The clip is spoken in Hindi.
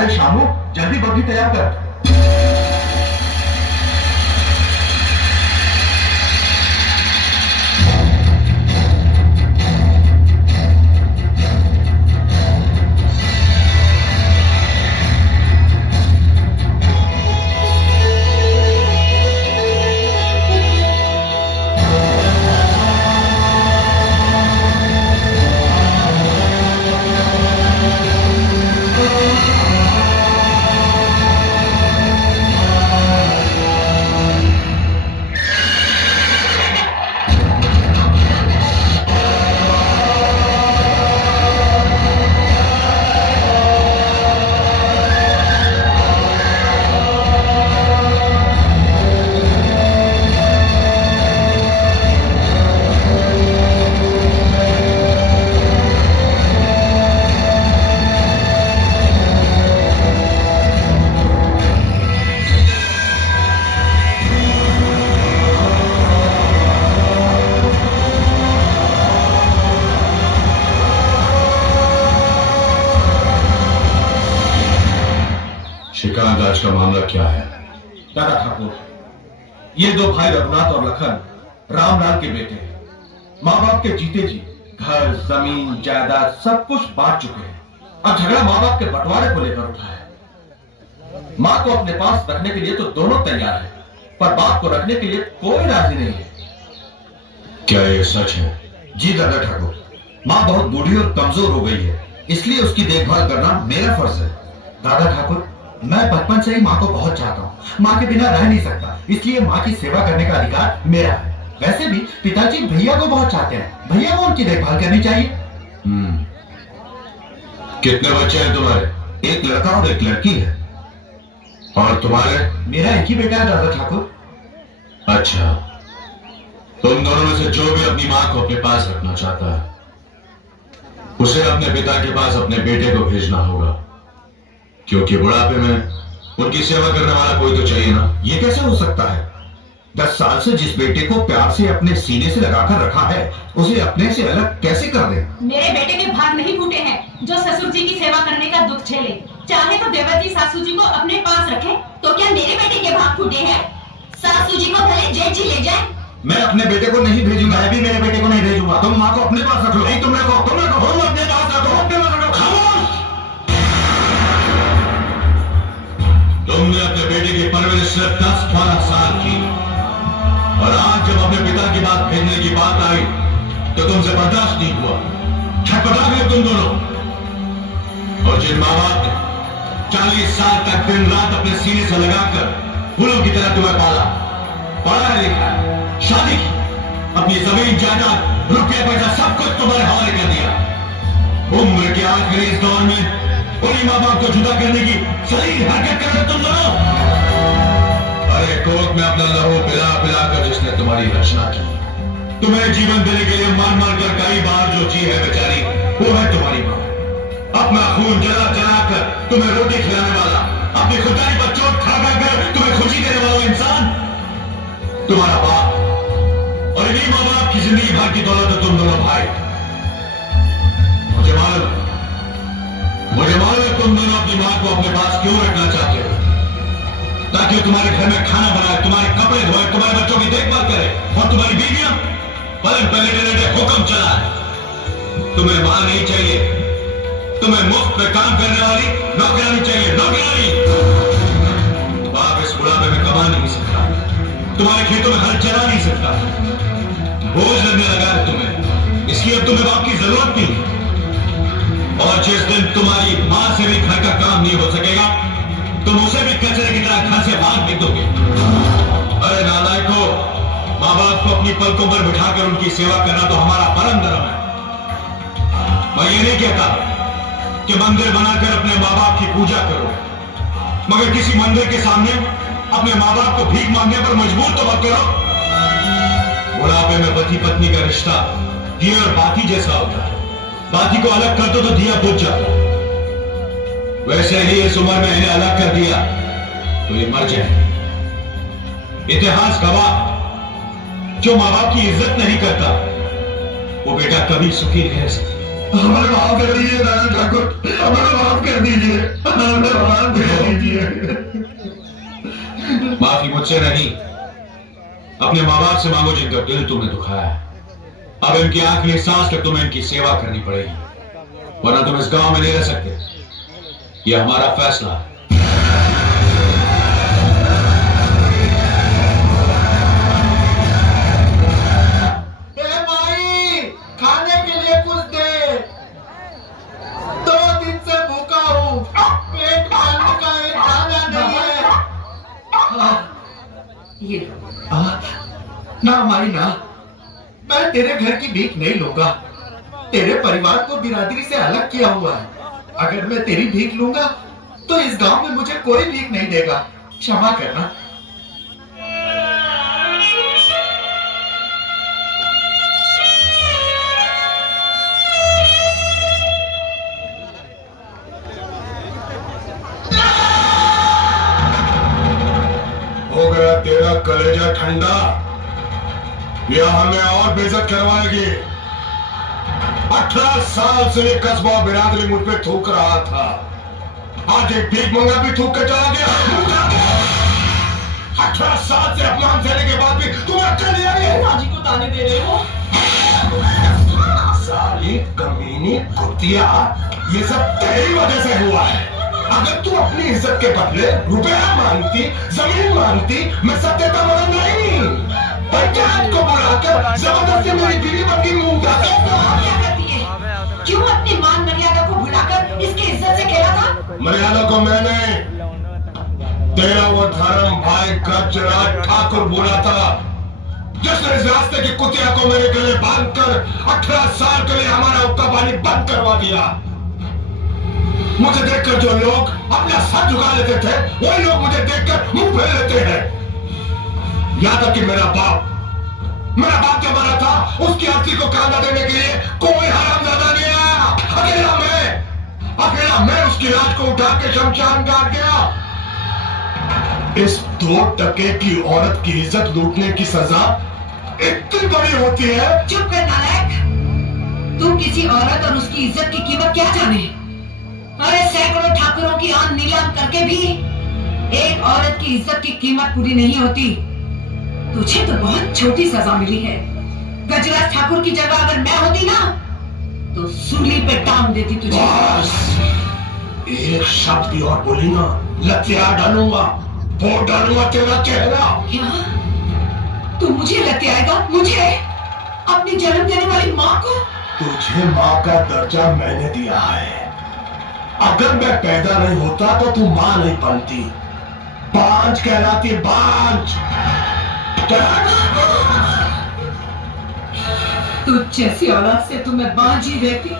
अरे शामू, जल्दी बग्घी तैयार कर। श्रीकांत, आज का मामला क्या है? दादा ठाकुर, ये दो भाई रघुनाथ और लखन रामलाल के बेटे हैं। माँ बाप के जीते जी घर जमीन जायदाद सब कुछ बांट चुके हैं। अब झगड़ा माँ बाप के बंटवारे को लेकर उठा है। माँ को अपने पास रखने के लिए तो दोनों तैयार हैं, पर बाप को रखने के लिए कोई राजी नहीं है। क्या ये सच है? जी दादा ठाकुर, माँ बहुत बूढ़ी और कमजोर हो गई है, इसलिए उसकी देखभाल करना मेरा फर्ज है। दादा ठाकुर, मैं बचपन से ही माँ को बहुत चाहता हूँ। माँ के बिना रह नहीं सकता, इसलिए माँ की सेवा करने का अधिकार मेरा है। वैसे भी पिताजी भैया को बहुत चाहते हैं, भैया को उनकी देखभाल करनी चाहिए। कितने बच्चे हैं तुम्हारे? एक लड़का और एक लड़की है। और तुम्हारे? मेरा एक ही बेटा है दादा ठाकुर। अच्छा, तुम दोनों में से जो भी अपनी माँ को अपने पास रखना चाहता है, उसे अपने पिता के पास अपने बेटे को भेजना होगा, क्योंकि बुढ़ापे में उनकी सेवा करने वाला कोई तो चाहिए ना। ये कैसे हो सकता है? 10 साल से जिस बेटे को प्यार से अपने सीने से लगाकर रखा है, उसे अपने से अलग कैसे कर दे? मेरे बेटे के भाग नहीं फूटे हैं जो ससुर जी की सेवा करने का दुख झेले। चाहे तो देवर जी सासू जी को अपने पास रखें, तो क्या मेरे बेटे के भाग फूटे हैं? सासू जी को भले जेठ जी ले जाए। मैं अपने बेटे को नहीं भेजूंगा। मैं भी मेरे बेटे को नहीं भेजूंगा। तुम माँ को अपने पास रख लो। नहीं, तुम रखो, तुम रखो, तुम अपने पास रखो, अपने पास रखो। खामोश! तुमने अपने बेटे की परवरिश सिर्फ 10-12 साल की, और आज जब अपने पिता की बात भेजने की बात आई तो तुमसे बर्दाश्त नहीं हुआ। छटपटा गए तुम दोनों। और जिन माँ बाप ने 40 साल तक दिन रात अपने सीने से लगाकर फूलों की तरह तुम्हें पाला, पढ़ाया लिखाया, शादी की, अपनी जमीन जायदाद रुपया पैसा सब कुछ तुम्हारे हवाले कर दिया, उम्र के आखिरी इस दौर में उन्हीं माँ बाप को जुदा करने की सही हरकत कर रहे तुम दोनों। अरे कोर्ट में अपना लहू पिला पिला कर जिसने तुम्हारी रचना की, तुम्हें जीवन देने के लिए मार मार कर कई बार जो जी है बेचारी, वो है तुम्हारी माँ। अपना खून जला जला कर तुम्हें रोटी खिलाने वाला, अपनी खुदाई पर चोट खा कर तुम्हें खुशी देने वाला इंसान तुम्हारा बाप। और इन्हीं माँ बाप की जिंदगी भर की दौलत है तुम दोनों भाई। मुझे मालूम है तुम दोनों अपनी माँ को अपने पास क्यों रखना चाहते हो, ताकि वो तुम्हारे घर में खाना बनाए, तुम्हारे कपड़े धोए, तुम्हारे बच्चों की देखभाल करे, और तुम्हारी बीवियां पलंग पर लेटे लेटे हुक्म चलाए। तुम्हें मां नहीं चाहिए, तुम्हें मुफ्त में काम करने वाली नौकरानी चाहिए, नौकरानी। बाप इस बुढ़ापे में कमा नहीं सकता, तुम्हारे खेतों में हल चला नहीं सकता, बोझ लगने लगा है तुम्हें, इसलिए अब तुम्हें बाप की जरूरत नहीं। और जिस दिन तुम्हारी मां से भी घर का काम नहीं हो सकेगा, तुम उसे भी कचरे की तरह घर से बाहर फेंक दोगे। अरे नालायकों, माँ बाप को अपनी पलकों पर बिठाकर उनकी सेवा करना तो हमारा परम धर्म है। मैं ये नहीं कहता कि मंदिर बनाकर अपने माँ बाप की पूजा करो, मगर किसी मंदिर के सामने अपने माँ बाप को भीख मांगने पर मजबूर तो मत करो। बुढ़ापे में पति पत्नी का रिश्ता दिए और बाती जैसा होता है, बाती को अलग कर दो तो दिया बुझ जाता। वैसे ही इस उम्र में इन्हें अलग कर दिया तो ये मर जाए। इतिहास गवाह, जो माँ बाप की इज्जत नहीं करता वो बेटा कभी सुखी नहीं रह सकता। हमें माफ कर दीजिए नारायण ठाकुर, हमें माफ कर दीजिए, हमें माफ कर दीजिए। माफी मुझसे नहीं, अपने माँ बाप से मांगो जिनका दिल तुमने दुखाया है। अब इनकी आखिरी सांस तक तुम्हें इनकी सेवा करनी पड़ेगी, वरना तुम इस गांव में नहीं रह सकते। यह हमारा फैसला है। खाने के लिए कुछ दे, 2 दिन से भूखा हूँ, पेट भरने का एक दाना नहीं है। ये ना माई ना, मैं तेरे घर की भीख नहीं लूंगा। तेरे परिवार को बिरादरी से अलग किया हुआ है। अगर मैं तेरी भीख लूंगा तो इस गांव में मुझे कोई भीख नहीं देगा। क्षमा करना। हो गया तेरा कलेजा ठंडा, या हमें और बेइज्जत करवाएगी। 18 साल से ये कस्बा बिरादरी मुझ पे थूक रहा था, आज एक भीख मंगा भी थूक के चला गया। 18 साल से अपमान सहने के बाद भी तुम अक्ल नहीं आई है। बाजी को ताने दे रहे हो? साली कमीनी कुतिया, ये सब तेरी वजह से हुआ है। अगर तू अपनी इज्जत के बदले रुपया मांगती, जमीन मांगती, मैं सब देता मगर नहीं। पंचायत को बुलाकर जबरदस्ती मेरी बीवी बन के मुंह उठाते हो। क्या करती है? क्यों अपनी मान मर्यादा को भुलाकर इसकी इज्जत से खेला था? मर्यादा को मैंने, तेरा वो धर्म भाई गजराज ठाकुर बोला था, जिसने इस रास्ते की कुतिया को मेरे गले बांधकर 18 साल के लिए हमारा हुक्का पानी बंद करवा दिया। मुझे देखकर जो लोग अपना सर झुका लेते थे, वही लोग मुझे देखकर मुंह फेर लेते हैं। यहाँ तक कि मेरा बाप जब मरा था, उसकी अर्थी को कांधा देने के लिए कोई हरामजादा नहीं आया। अकेला मैं उसकी लाश को उठा के शमशान घाट गया। इस 2 टके की औरत की इज्जत लूटने की सजा इतनी बड़ी होती है। चुप कर नालायक, तू किसी औरत और उसकी इज्जत की कीमत क्या जाने? अरे सैकड़ों ठाकुरों की आन नीलाम करके भी एक औरत की इज्जत की कीमत पूरी नहीं होती। तुझे तो बहुत छोटी सजा मिली है। गजराज ठाकुर की जगह अगर मैं होती ना, तो सूली पे टांग देती तुझे। बस एक शब्द भी और बोली ना, लतिया डालूंगा, फोड़ डालूंगा तेरा चेहरा। क्या तू मुझे लतियाएगा? मुझे? अपनी जन्म देने वाली माँ को? तुझे माँ का दर्जा मैंने दिया है। अगर मैं पैदा नहीं होता तो तू माँ नहीं बनती, बांझ कहलाती, बांझ। तू जैसी औलाद से तो मैं बांझ ही रहती।